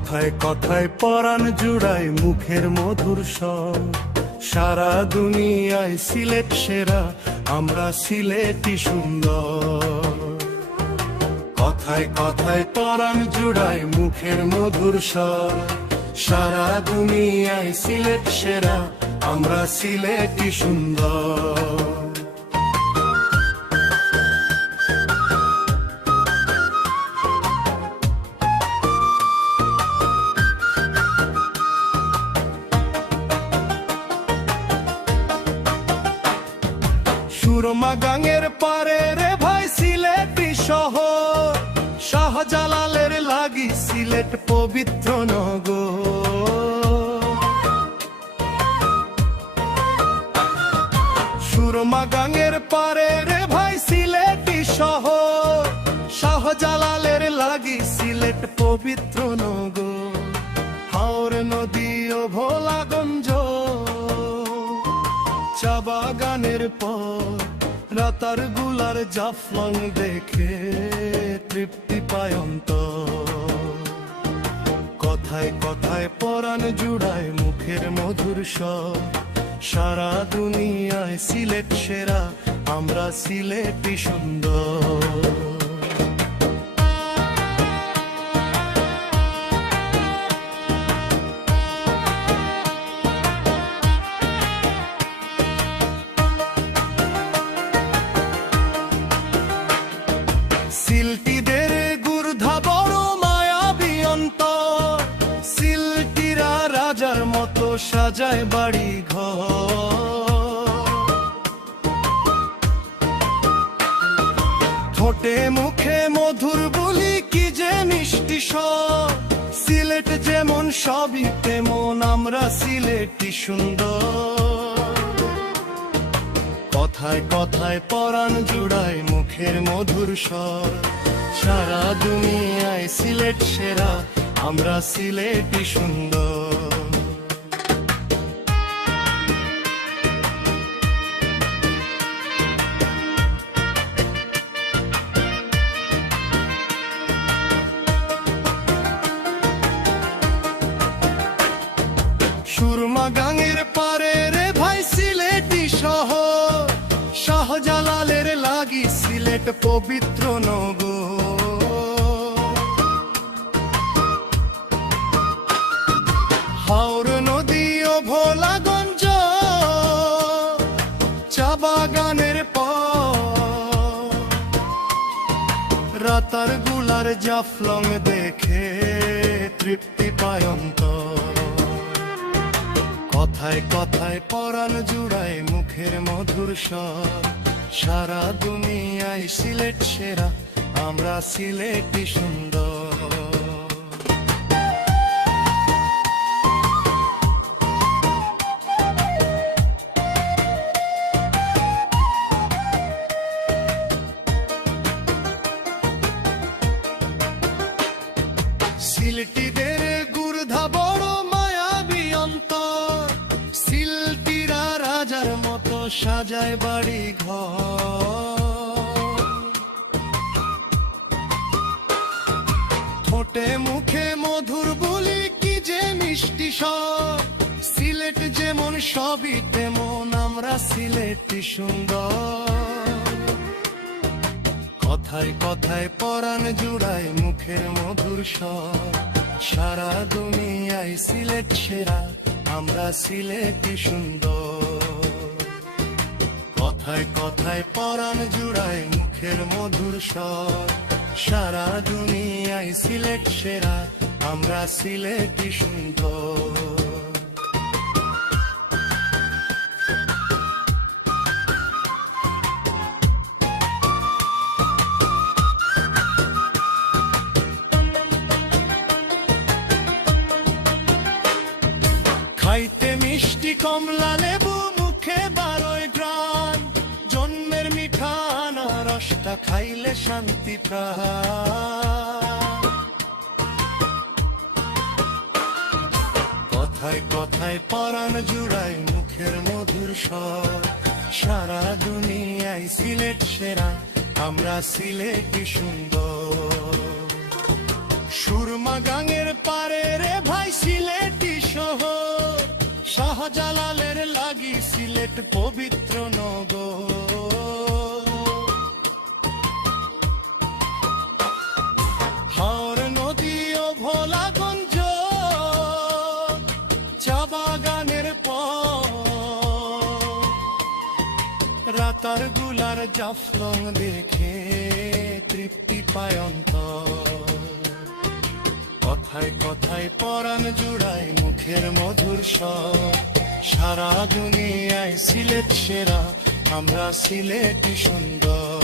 কথায় কথায় পরাণ জুড়ায় মুখের মধুর স্বর। সারা দুনিয়ায় সিলেট সেরা, আমরা সিলেটি সুন্দর। কথায় কথায় পরাণ জুড়ায় মুখের মধুর স্বর। সারা দুনিয়ায় সিলেট সেরা, আমরা সিলেটি সুন্দর। সুরমা গাঙের পারে রে ভাই সিলেটি শহর। শাহজালালের লাগি সিলেট পবিত্র নগর। সুরমা গাঙের পারে রে ভাই সিলেটি শহর। শাহজালালের লাগি সিলেট পবিত্র নগর। হাওর নদী ও ভোলাগঞ্জ, চা বাগানের পর রাতার গুলার জাফলং দেখে তৃপ্তি পায় অন্তর। কথায় কথায় পরাণ জুড়ায় মুখের মধুর স্বর। সারা দুনিয়ায় সিলেট সেরা, আমরা সিলেটি সুন্দর। সিলটিদের গুর্ধা বড় মায়াবী অন্তর। সিলটিরা রাজার মতো সাজায় বাড়ি ঘর। ঠোঁটে মুখে মধুর বলি কি যে মিষ্টি স্বর। সিলেট যেমন সবই তেমন, আমরা সিলেটি সুন্দর। কথায় কথায় পরাণ জুড়ায় মুখের মধুর স্বর। সারা দুনিয়ায় সিলেট সেরা, আমরা সিলেটি সুন্দর। সুরমা গাঙের পারে রে ভাই সিলেটি শহর। শাহজালালের লাগি সিলেট পবিত্র নগর। হাওর নদী ও ভোলাগঞ্জ, চা বাগানের পর রাতার গুলার জাফলং দেখে তৃপ্তি পায় অন্তর। কথায় কথায় পরাণ জুড়ায় মুখের মধুর স্বর। সারা দুনিয়ায় সিলেট সেরা, আমরা সিলেটি সুন্দর। সিলেটিদের গুর্ধা বড় মায়াবী অন্তর। সিলটিরা রাজার মতো সাজায় বাড়ি ঘর। ঠোঁটে মুখে মধুর বলি কি যে মিষ্টি স্বর। সিলেট যেমন সবই তেমন, আমরা সিলেটি সুন্দর। কথায় কথায় পরাণ জুড়ায় মুখের মধুর স্বর। সারা দুনিয়ায় সিলেট সেরা, আমরা সিলেটি সুন্দর। কথায় কথায় পরাণ জুড়ায় মুখের মধুর স্বর। সারা দুনিয়ায় সিলেট সেরা, আমরা সিলেটি সুন্দর। খাইতে মিষ্টি কমলা লেবু, মুখে বারোয় গ্রাম। জন্মের মিঠা আনারসটা খাইলে শান্তি প্রাণ। কথায় কথায় পরাণ জুড়ায় মুখের মধুর স্বর। সারা দুনিয়ায় সিলেট সেরা, আমরা সিলেটি সুন্দর। সুরমা গাঙের পারে রে ভাই সিলেটি শহর, শাহজালালের লাগি সিলেট পবিত্র নগর। হাওর নদী ও ভোলাগঞ্জ চা বাগানের পর, রাতার গুলার জাফলং দেখে তৃপ্তি পায় অন্তর। কথায় কথায় পরাণ জুড়ায় মুখের মধুর স্বর, সারা দুনিয়ায় সিলেট সেরা, আমরা সিলেটি সুন্দর।